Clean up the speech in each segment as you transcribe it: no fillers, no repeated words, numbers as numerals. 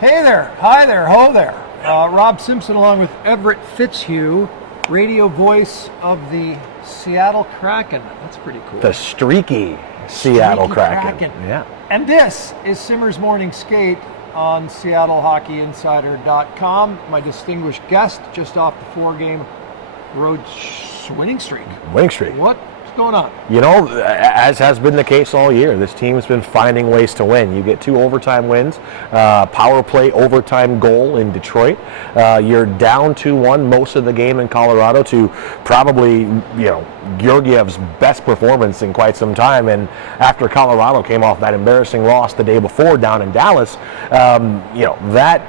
Hey there, hi there, ho there. Rob Simpson along with Everett Fitzhugh, radio voice of the Seattle Kraken. That's pretty cool. The streaky Seattle Kraken. Yeah. And this is Simmer's Morning Skate on SeattleHockeyInsider.com. My distinguished guest just off the 4-game road winning streak. What's going on? You know, as has been the case all year, this team's been finding ways to win. You get 2 overtime wins, power play overtime goal in Detroit. You're down 2-1 most of the game in Colorado to probably, Georgiev's best performance in quite some time. And after Colorado came off that embarrassing loss the day before down in Dallas, that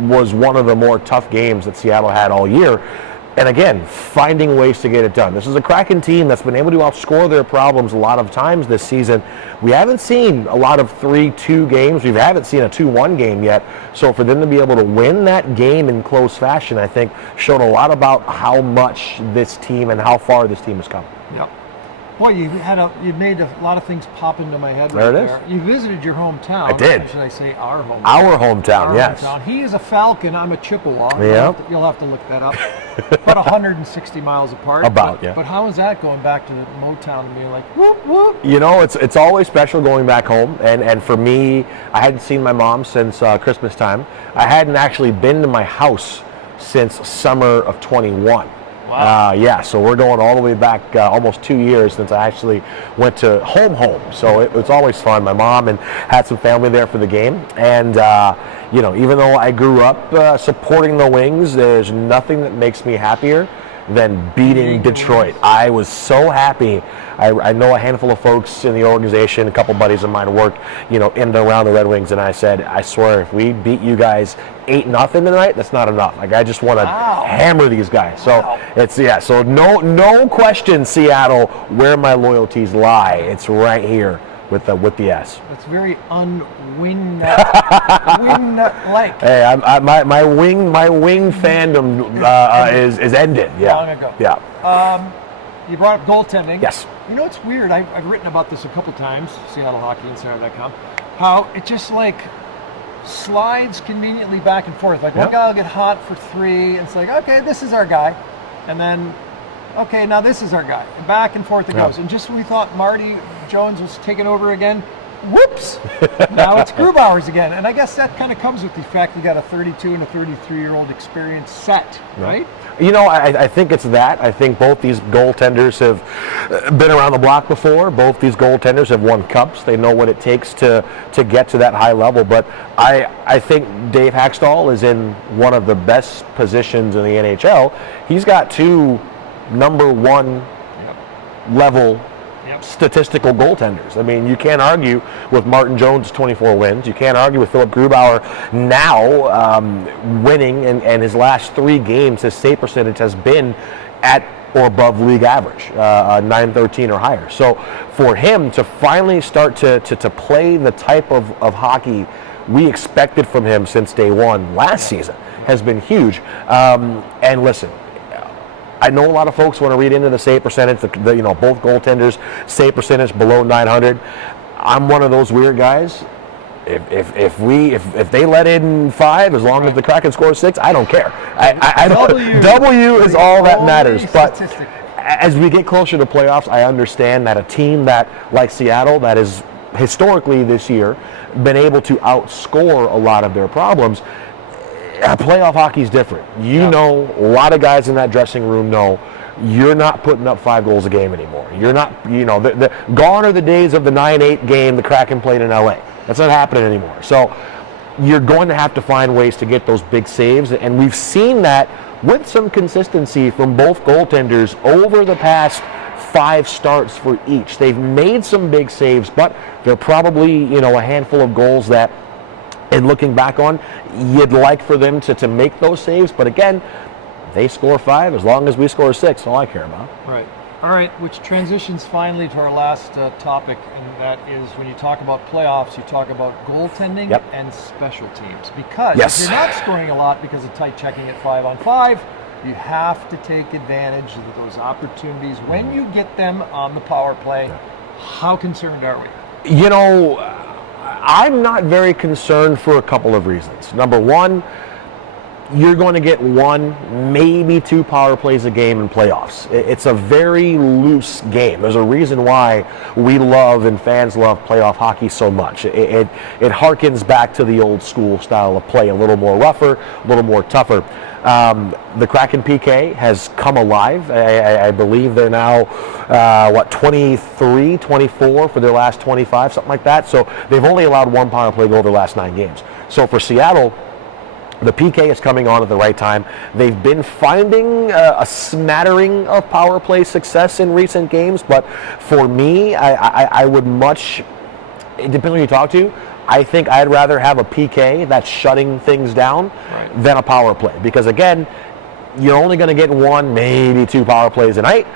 was one of the more tough games that Seattle had all year. And again, finding ways to get it done. This is a Kraken team that's been able to outscore their problems a lot of times this season. We haven't seen a lot of 3-2 games. We haven't seen a 2-1 game yet. So for them to be able to win that game in close fashion, I think showed a lot about how much this team and how far this team has come. Yep. Boy, you made a lot of things pop into my head. There it is. You visited your hometown. I did. Or should I say our hometown? Our hometown, yes. Hometown. He is a Falcon. I'm a Chippewa. Yep. You'll have to look that up. About 160 miles apart. Yeah. But how is that going back to Motown and being like, whoop, whoop? It's always special going back home. And for me, I hadn't seen my mom since Christmas time. I hadn't actually been to my house since summer of 21. Wow. So we're going all the way back almost 2 years since I actually went to home. So it was always fun. My mom and had some family there for the game. And, even though I grew up supporting the Wings, there's nothing that makes me happier than beating Detroit. I was so happy. I know a handful of folks in the organization, a couple buddies of mine work, in and around the Red Wings, and I said, I swear, if we beat you guys 8-0 tonight, that's not enough. Like, I just want to hammer these guys. So so no question, Seattle, where my loyalties lie. It's right here with the S. That's very wing like. Hey, my wing fandom is ended. Yeah. Long ago. Yeah. You brought up goaltending. Yes. It's weird. I've written about this a couple times, SeattleHockeyInsider.com, how it just slides conveniently back and forth. One guy will get hot for 3, and it's like, okay, this is our guy. And then, okay, now this is our guy. And back and forth it goes. And just when we thought Marty Jones was taking over again, whoops, now it's Grubauer's again. And I guess that kind of comes with the fact you got a 32 and a 33-year-old experience set, right? I think it's that. I think both these goaltenders have been around the block before. Both these goaltenders have won cups. They know what it takes to get to that high level. But I think Dave Hackstall is in one of the best positions in the NHL. He's got 2 number 1 level statistical goaltenders. I mean, you can't argue with Martin Jones' 24 wins. You can't argue with Philip Grubauer now winning, and his last 3 games, his save percentage has been at or above league average, .913 or higher. So for him to finally start to play the type of hockey we expected from him since day one last season has been huge. And listen, I know a lot of folks want to read into the save percentage, both goaltenders save percentage below 900. I'm one of those weird guys. If they let in 5, as long as the Kraken score 6, I don't care. W is all that matters. But as we get closer to playoffs, I understand that a team that like Seattle, that is historically this year been able to outscore a lot of their problems. Playoff hockey is different. A lot of guys in that dressing room know you're not putting up 5 goals a game anymore. You're not, gone are the days of the 9-8 game the Kraken played in LA. That's not happening anymore. So you're going to have to find ways to get those big saves, and we've seen that with some consistency from both goaltenders over the past 5 starts for each. They've made some big saves, but they're probably, a handful of goals that, and looking back on, you'd like for them to make those saves. But again, they score 5 as long as we score 6. All I care about. Right. All right, which transitions finally to our last topic, and that is when you talk about playoffs, you talk about goaltending and special teams. Because if you're not scoring a lot because of tight checking at 5-on-5, you have to take advantage of those opportunities when you get them on the power play. How concerned are we? I'm not very concerned for a couple of reasons. Number one, you're going to get 1, maybe 2 power plays a game in playoffs. It's a very loose game. There's a reason why we love and fans love playoff hockey so much. It harkens back to the old school style of play, a little more rougher, a little more tougher. The Kraken PK has come alive. I believe they're now, 23, 24 for their last 25, something like that. So they've only allowed 1 power play goal their last 9 games. So for Seattle, the PK is coming on at the right time. They've been finding a smattering of power play success in recent games, but for me, I would much, it depends on who you talk to, I think I'd rather have a PK that's shutting things down than a power play. Because again, you're only going to get 1, maybe 2 power plays a night,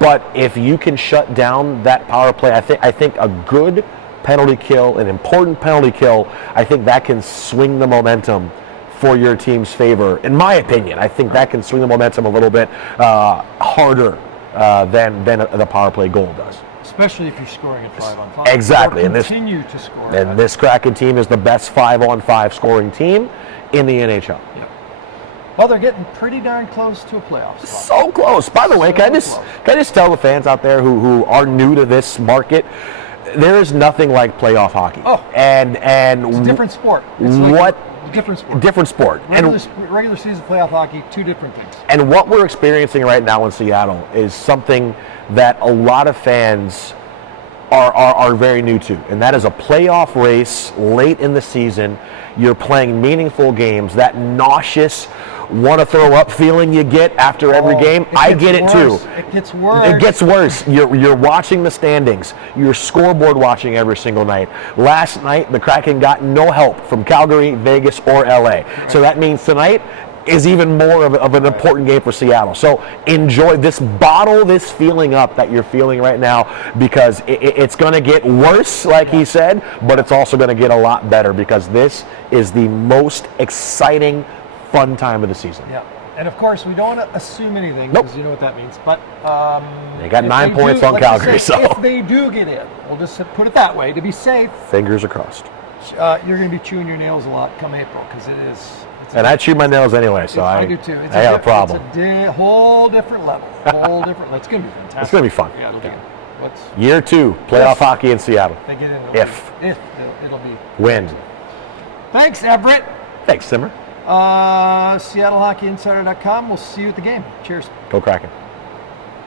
but if you can shut down that power play, I think a good penalty kill, an important penalty kill, I think that can swing the momentum for your team's favor. In my opinion, I think that can swing the momentum a little bit harder than the power play goal does. Especially if you're scoring at 5-on-5. Exactly. Or continue to score. And this Kraken team is the best 5-on-5 scoring team in the NHL. Yep. Well, they're getting pretty darn close to a playoff spot. So close. By the way, can I just tell the fans out there who are new to this market, there is nothing like playoff hockey. Oh. And it's a different sport. It's like different sport. Different sport. Regular season playoff hockey, 2 different things. And what we're experiencing right now in Seattle is something that a lot of fans are very new to, and that is a playoff race late in the season. You're playing meaningful games. That nauseous, want to throw up feeling you get after every game, I get it too. It gets worse. It gets worse. You're watching the standings. You're scoreboard watching every single night. Last night, the Kraken got no help from Calgary, Vegas, or LA. So that means tonight is even more of an important game for Seattle. So enjoy this, bottle this feeling up that you're feeling right now, because it's going to get worse, like he said, but it's also going to get a lot better, because this is the most exciting, fun time of the season. Yeah. And of course, we don't want to assume anything, because you know what that means. But they got 9 points on Calgary. So if they do get in, we'll just put it that way to be safe. Fingers are crossed. You're going to be chewing your nails a lot come April, because it is. And I chew my nails anyway, so I do too. I got a problem. It's a whole different level. Whole different. It's going to be fantastic. It's going to be fun. Yeah, it'll be. Year 2 playoff hockey in Seattle. They get in. If it'll be. Win. Thanks, Everett. Thanks, Simmer. SeattleHockeyInsider.com. We'll see you at the game. Cheers. Go Kraken.